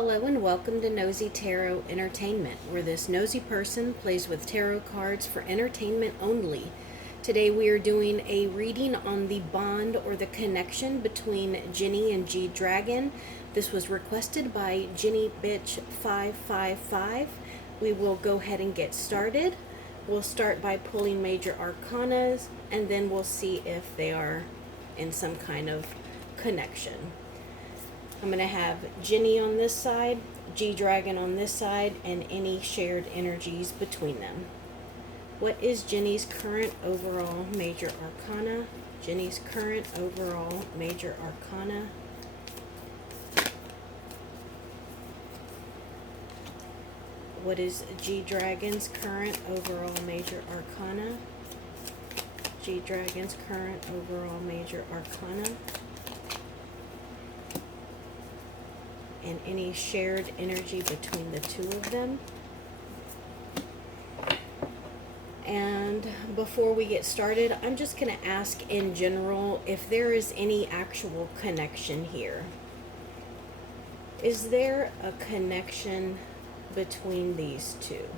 Hello and welcome to Nosy Tarot Entertainment, where this nosy person plays with tarot cards for entertainment only. Today we are doing a reading on the bond or the connection between Jenny and G Dragon. This was requested by Jenni Bitch 555. We will go ahead and get started. We'll start by pulling major arcanas and then we'll see if they are in some kind of connection. I'm going to have Jenny on this side, G Dragon on this side, and any shared energies between them. What is Jenny's current overall major arcana? Jenny's current overall major arcana. What is G Dragon's current overall major arcana? G Dragon's current overall major arcana. And any shared energy between the two of them. And before we get started, I'm just going to ask in general if there is any actual connection here. Is there a connection between these two?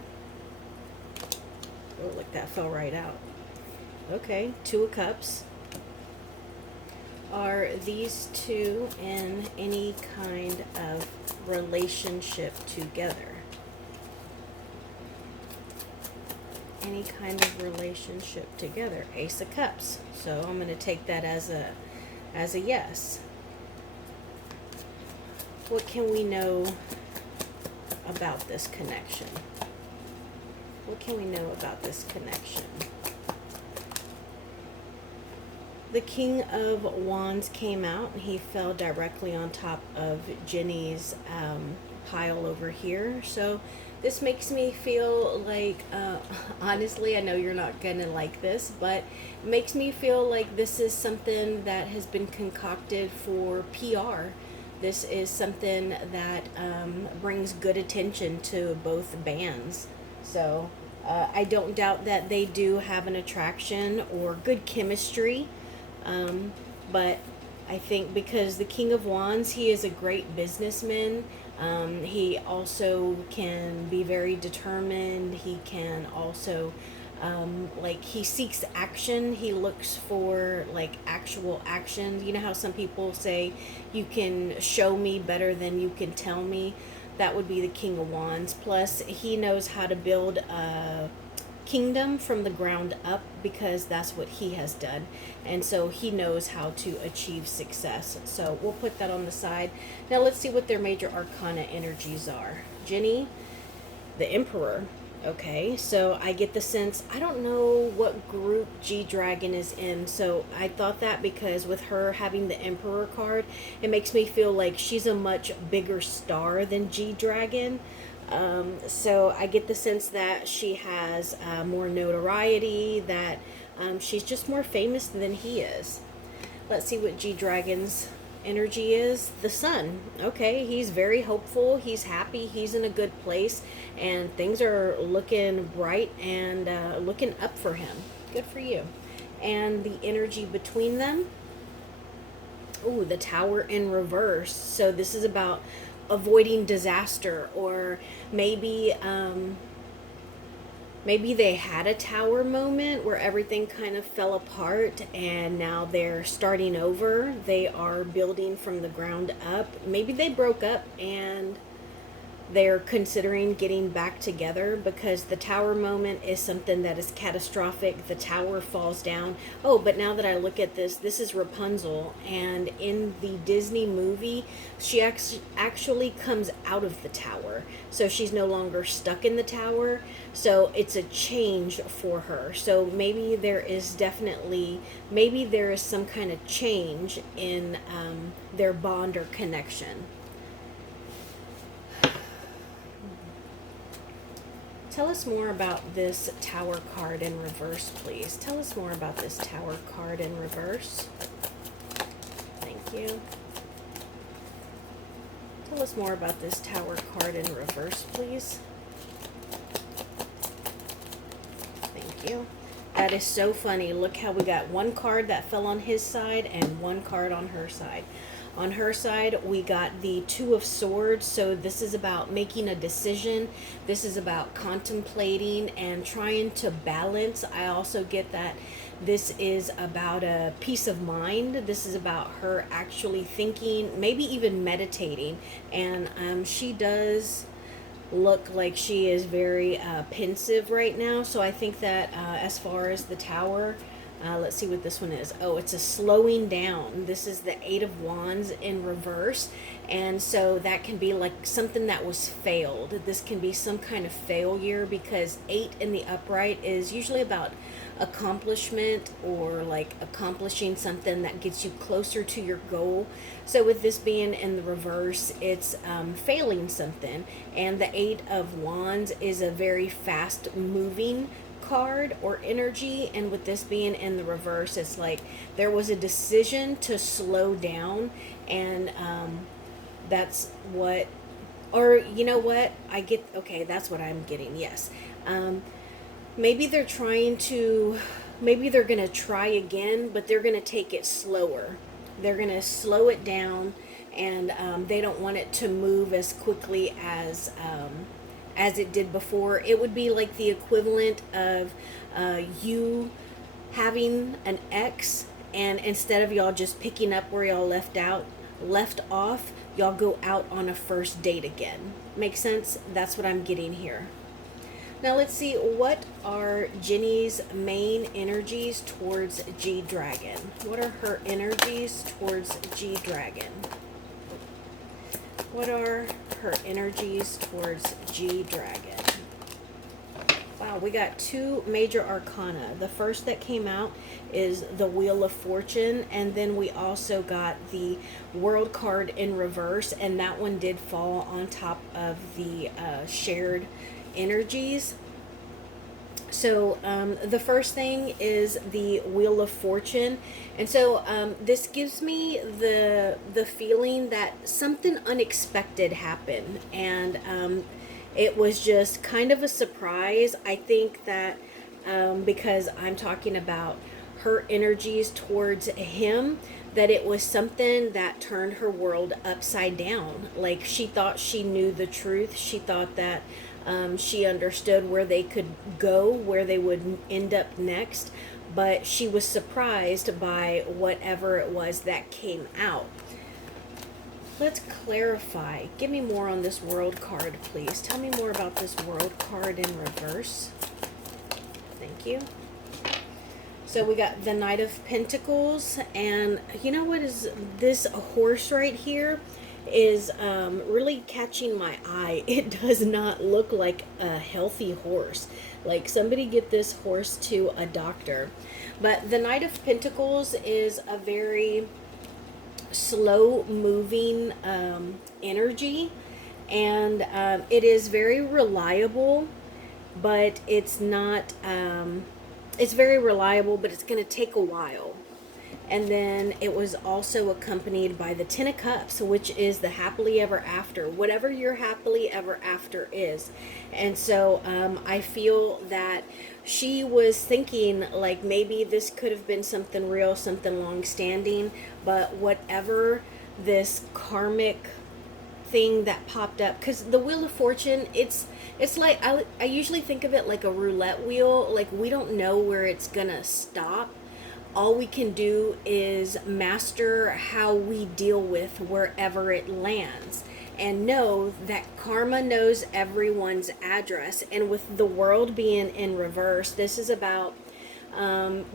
Oh, look, that fell right out. Okay, Two of Cups. Are these two in any kind of relationship together? Any kind of relationship together? Ace of Cups. So I'm going to take that as a yes. What can we know about this connection? What can we know about this connection? The King of Wands came out and he fell directly on top of Jenny's pile over here. So this makes me feel like, honestly, I know you're not going to like this, but it makes me feel like this is something that has been concocted for PR. This is something that brings good attention to both bands. So I don't doubt that they do have an attraction or good chemistry. But I think because the King of Wands, he is a great businessman. He also can be very determined. He can also, he seeks action. He looks for, actual action. You know how some people say, you can show me better than you can tell me? That would be the King of Wands. Plus, he knows how to build a kingdom from the ground up because that's what he has done, and so he knows how to achieve success. So we'll put that on the side. Now let's see what their major arcana energies are. Jenny, the Emperor. Okay, so I get the sense, I don't know what group G Dragon is in, so I thought that because with her having the Emperor card, it makes me feel like she's a much bigger star than G Dragon. So I get the sense that she has more notoriety, that she's just more famous than he is. Let's see what G Dragon's energy is. The Sun. Okay, he's very hopeful, he's happy, he's in a good place, and things are looking bright and looking up for him. Good for you. And the energy between them. Ooh, the Tower in reverse. So this is about avoiding disaster, or maybe maybe they had a tower moment where everything kind of fell apart and now they're starting over. They are building from the ground up. Maybe they broke up and they're considering getting back together, because the tower moment is something that is catastrophic. The tower falls down. Oh, but now that I look at this is Rapunzel, and in the Disney movie, she actually comes out of the tower. So she's no longer stuck in the tower. So it's a change for her. So maybe there is some kind of change in their bond or connection. Tell us more about this Tower card in reverse, please. Tell us more about this Tower card in reverse. Thank you. Tell us more about this Tower card in reverse, please. Thank you. That is so funny. Look how we got one card that fell on his side and one card on her side. On her side, we got the Two of Swords. So this is about making a decision. This is about contemplating and trying to balance. I also get that this is about a peace of mind. This is about her actually thinking, maybe even meditating. And she does look like she is very pensive right now. So I think that as far as the Tower, let's see what this one is. Oh, it's a slowing down. This is the Eight of Wands in reverse. And so that can be like something that was failed. This can be some kind of failure, because 8 in the upright is usually about accomplishment, or like accomplishing something that gets you closer to your goal. So with this being in the reverse, it's failing something. And the Eight of Wands is a very fast moving card or energy, and with this being in the reverse, it's like there was a decision to slow down. And that's what, or you know what, I get, okay, that's what I'm getting. Yes. Maybe they're trying to, maybe they're going to try again, but they're going to take it slower. They're going to slow it down, and they don't want it to move as quickly as it did before. It would be like the equivalent of you having an ex, and instead of y'all just picking up where y'all left off, y'all go out on a first date again. Make sense? That's what I'm getting here. Now let's see, what are Jenni's main energies towards G-Dragon? What are her energies towards G-Dragon? What are her energies towards G-Dragon? Wow, we got 2 major arcana. The first that came out is the Wheel of Fortune, and then we also got the World card in reverse, and that one did fall on top of the shared energies. So the first thing is the Wheel of Fortune, and so this gives me the feeling that something unexpected happened, and it was just kind of a surprise. I think that because I'm talking about her energies towards him, that it was something that turned her world upside down. Like, she thought she knew the truth. She thought that she understood where they could go, where they would end up next, but she was surprised by whatever it was that came out. Let's clarify. Give me more on this World card, please. Tell me more about this World card in reverse. Thank you. So we got the Knight of Pentacles, and you know what is this horse right here is really catching my eye. It does not look like a healthy horse. Like, somebody get this horse to a doctor. But the Knight of Pentacles is a very slow moving energy, and it is very reliable, but it's not it's very reliable, but it's going to take a while. And then it was also accompanied by the Ten of Cups, which is the happily ever after, whatever your happily ever after is. And so I feel that she was thinking, like, maybe this could have been something real, something long-standing, but whatever this karmic thing that popped up, because the Wheel of Fortune, it's like, I usually think of it like a roulette wheel. Like, we don't know where it's gonna stop. All we can do is master how we deal with wherever it lands, and know that karma knows everyone's address. And with the world being in reverse, this is about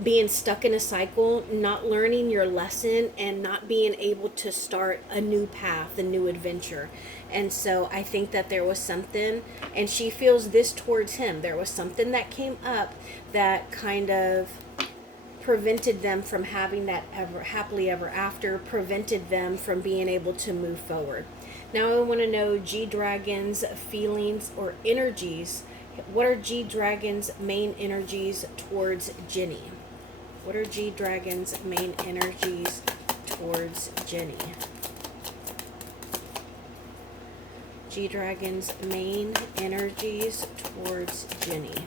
being stuck in a cycle, not learning your lesson, and not being able to start a new path, a new adventure. And so I think that there was something, and she feels this towards him. There was something that came up that kind of prevented them from having that happily ever after, prevented them from being able to move forward. Now I want to know G-Dragon's feelings or energies. What are G-Dragon's main energies towards Jenni? What are G-Dragon's main energies towards Jenni? G-Dragon's main energies towards Jenni.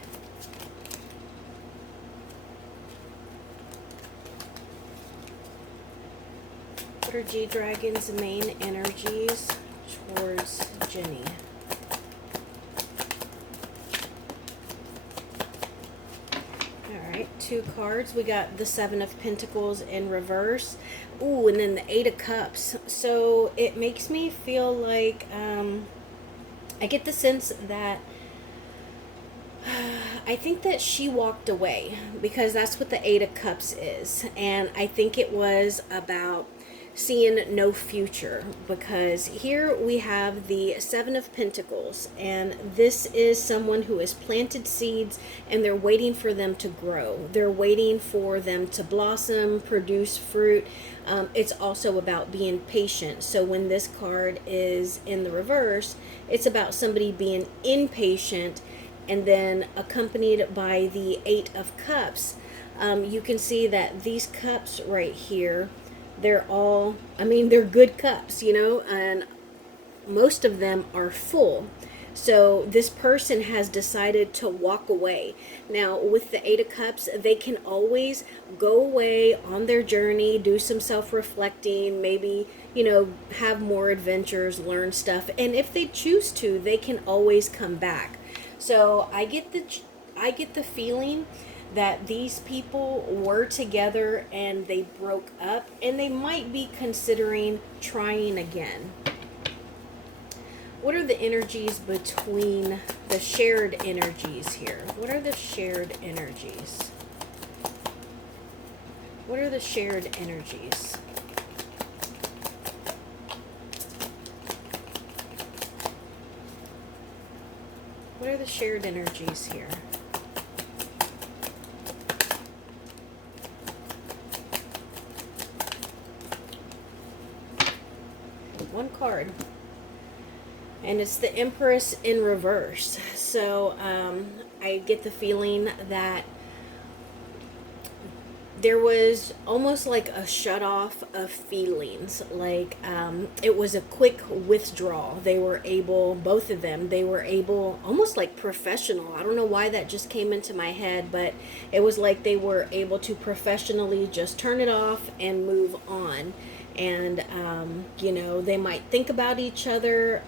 What are G-Dragon's main energies towards Jenni? Alright, 2 cards. We got the Seven of Pentacles in reverse. Ooh, and then the Eight of Cups. So it makes me feel like I get the sense that I think that she walked away, because that's what the Eight of Cups is. And I think it was about seeing no future, because here we have the Seven of Pentacles, and this is someone who has planted seeds and they're waiting for them to grow. They're waiting for them to blossom, produce fruit. It's also about being patient. So when this card is in the reverse, it's about somebody being impatient, and then accompanied by the Eight of Cups. You can see that these cups right here, they're all, I mean, they're good cups, you know, and most of them are full. So this person has decided to walk away. Now, with the Eight of Cups, they can always go away on their journey, do some self-reflecting, maybe, you know, have more adventures, learn stuff. And if they choose to, they can always come back. So I get the feeling that these people were together and they broke up, and they might be considering trying again. What are the energies between the shared energies here? What are the shared energies? What are the shared energies? What are the shared energies here? One card. And it's the Empress in reverse. So I get the feeling that there was almost like a shut off of feelings. Like it was a quick withdrawal. They were able, both of them, they were able, almost like professional. I don't know why that just came into my head, but it was like they were able to professionally just turn it off and move on. And, you know, they might think about each other,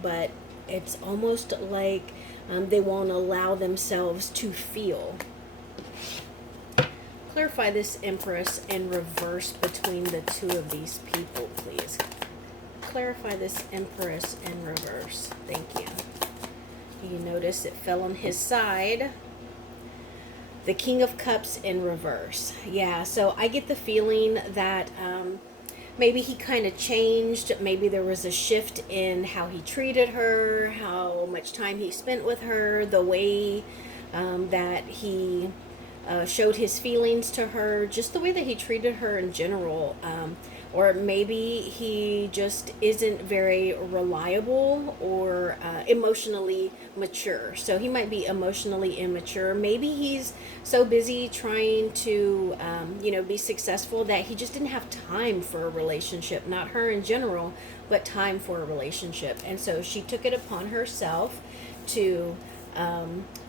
but it's almost like they won't allow themselves to feel. Clarify this Empress in reverse between the two of these people, please. Clarify this Empress in reverse. Thank you. You notice it fell on his side. The King of Cups in reverse. Yeah, so I get the feeling that maybe he kind of changed. Maybe there was a shift in how he treated her, how much time he spent with her, the way that he showed his feelings to her, just the way that he treated her in general. Or maybe he just isn't very reliable or emotionally mature. So he might be emotionally immature. Maybe he's so busy trying to, you know, be successful that he just didn't have time for a relationship. Not her in general, but time for a relationship. And so she took it upon herself to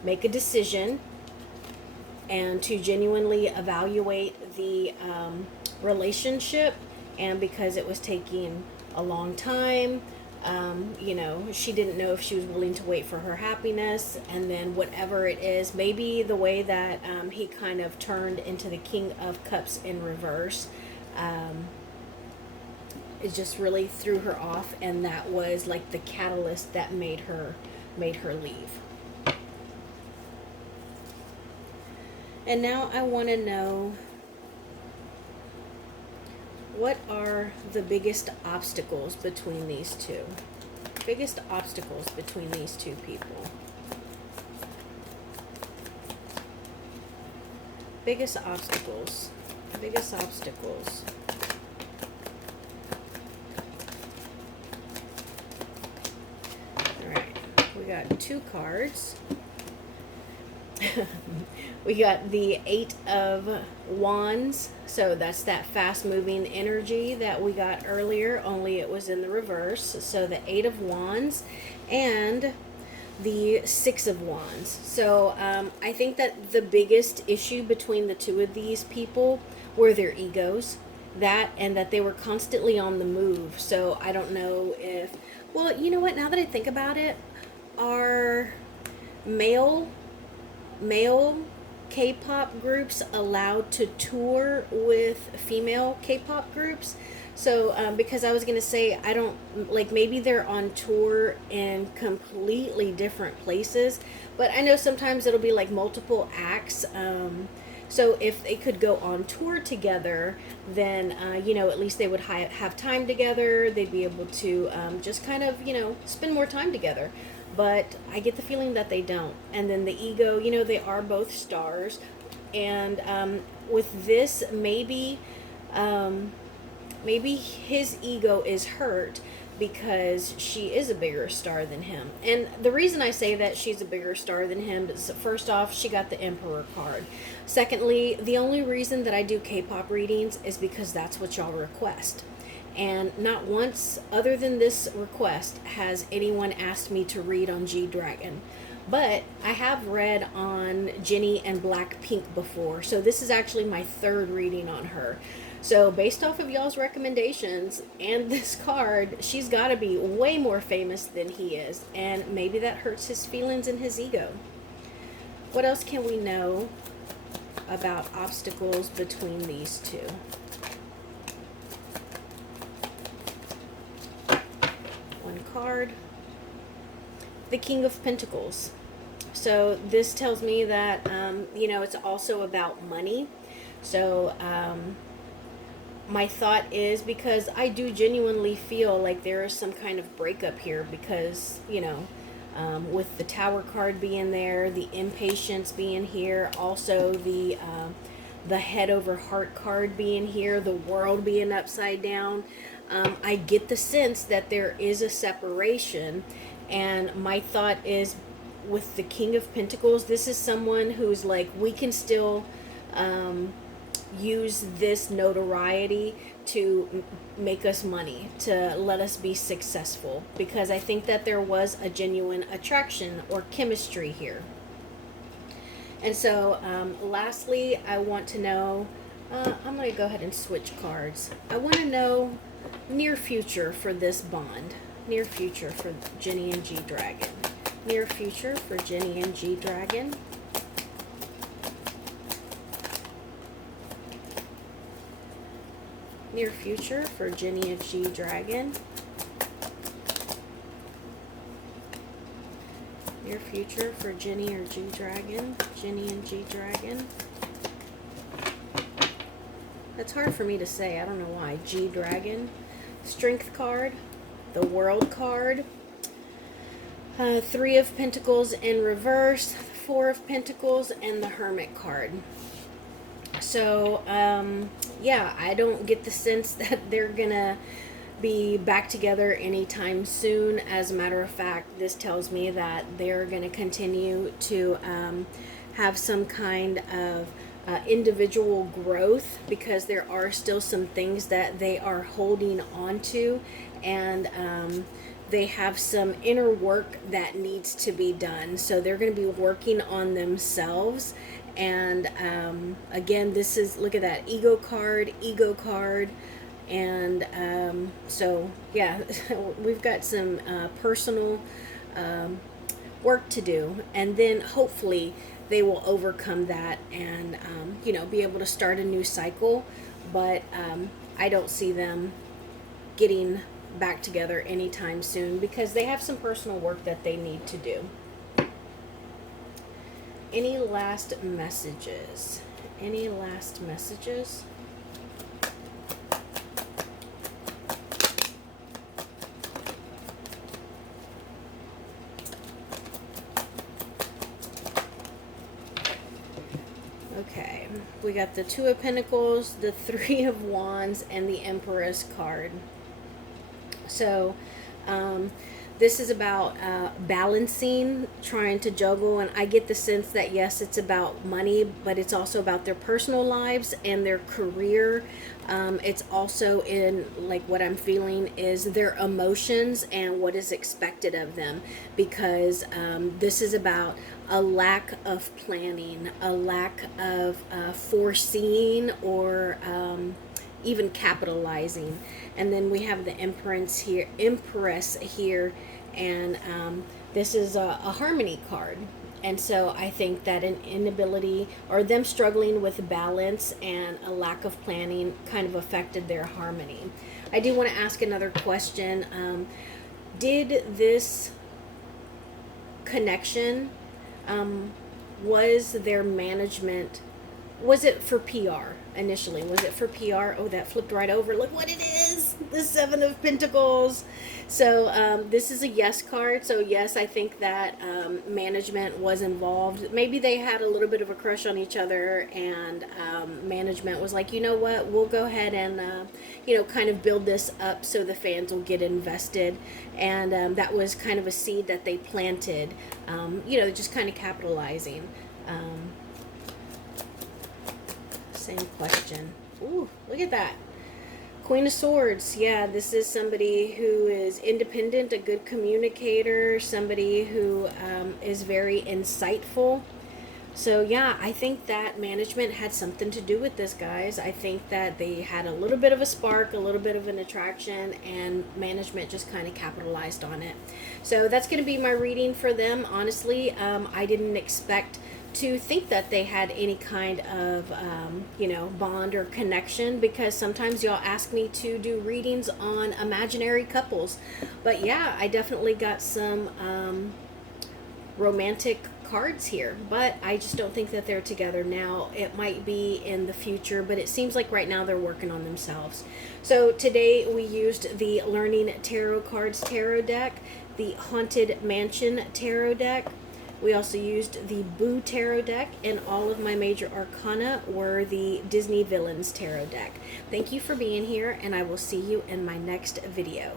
make a decision and to genuinely evaluate the relationship. And because it was taking a long time, you know, she didn't know if she was willing to wait for her happiness. And then whatever it is, maybe the way that he kind of turned into the King of Cups in reverse, it just really threw her off. And that was like the catalyst that made her leave. And now I want to know, what are the biggest obstacles between these two? Biggest obstacles between these two people. Biggest obstacles. Biggest obstacles. Alright, we got 2 cards. We got the Eight of Wands, so that's that fast-moving energy that we got earlier, only it was in the reverse. So the Eight of Wands and the Six of Wands. So I think that the biggest issue between the two of these people were their egos. that and that they were constantly on the move. So I don't know if, well, you know what, now that I think about it, are male male K-pop groups allowed to tour with female K-pop groups? So because I was gonna say, I don't, like, maybe they're on tour in completely different places, but I know sometimes it'll be like multiple acts. So if they could go on tour together, then at least they would have time together. They'd be able to just kind of spend more time together. But I get the feeling that they don't. And then the ego, they are both stars, and with this, maybe his ego is hurt because she is a bigger star than him. And the reason I say that she's a bigger star than him is, first off, she got the Emperor card. Secondly, the only reason that I do K-pop readings is because that's what y'all request. And not once, other than this request, has anyone asked me to read on G-Dragon. But I have read on Jenni and Blackpink before, so this is actually my third reading on her. So based off of y'all's recommendations and this card, she's got to be way more famous than he is, and maybe that hurts his feelings and his ego. What else can we know about obstacles between these two? One card. The King of Pentacles. So this tells me that, it's also about money. So my thought is, because I do genuinely feel like there is some kind of breakup here, because, with the Tower card being there, the impatience being here, also the head over heart card being here, the world being upside down, I get the sense that there is a separation. And my thought is, with the King of Pentacles, this is someone who's like, we can still use this notoriety to make us money, to let us be successful, because I think that there was a genuine attraction or chemistry here. And so lastly, I want to know, I'm going to go ahead and switch cards. I want to know near future for this bond. Near future for Jenni and G-Dragon. Near future for Jenni and G-Dragon. Near future for Jenni and G-Dragon. Near future for Jenni or G-Dragon. Jenni and G-Dragon. That's hard for me to say. I don't know why. G-Dragon. Strength card. The World card. Three of Pentacles in reverse. Four of Pentacles, and the Hermit card. So, yeah, I don't get the sense that they're gonna be back together anytime soon. As a matter of fact, this tells me that they're gonna continue to have some kind of individual growth, because there are still some things that they are holding on to, and they have some inner work that needs to be done. So they're going to be working on themselves. And again, this is, look at that, ego card, and so yeah, we've got some personal work to do, and then hopefully they will overcome that and be able to start a new cycle. But I don't see them getting back together anytime soon, because they have some personal work that they need to do. Any last messages? Any last messages? Okay, we got the Two of Pentacles, the Three of Wands, and the Empress card. So this is about balancing, trying to juggle, and I get the sense that yes, it's about money, but it's also about their personal lives and their career. It's also in, like, what I'm feeling is their emotions and what is expected of them, because this is about a lack of planning, a lack of foreseeing, or even capitalizing. And then we have the Empress here, and this is a harmony card. And so I think that an inability or them struggling with balance and a lack of planning kind of affected their harmony. I do want to ask another question. Did this connection, was their management, was it for PR initially? Was it for PR? Oh, that flipped right over. Look what it is. The Seven of Pentacles. So this is a yes card. So yes, I think that management was involved. Maybe they had a little bit of a crush on each other, and management was like, you know what, we'll go ahead and, you know, kind of build this up so the fans will get invested. And that was kind of a seed that they planted, you know, just kind of capitalizing. Same question. Ooh, look at that. Queen of Swords. Yeah, this is somebody who is independent, a good communicator, somebody who is very insightful. So yeah, I think that management had something to do with this, guys. I think that they had a little bit of a spark, a little bit of an attraction, and management just kind of capitalized on it. So that's going to be my reading for them. Honestly, I didn't expect to think that they had any kind of, you know, bond or connection, because sometimes y'all ask me to do readings on imaginary couples. But yeah, I definitely got some romantic cards here, but I just don't think that they're together now. It might be in the future, but it seems like right now they're working on themselves. So today we used the Learning Tarot Cards Tarot deck, the Haunted Mansion Tarot deck. We also used the Boo Tarot deck, and all of my major arcana were the Disney Villains Tarot deck. Thank you for being here, and I will see you in my next video.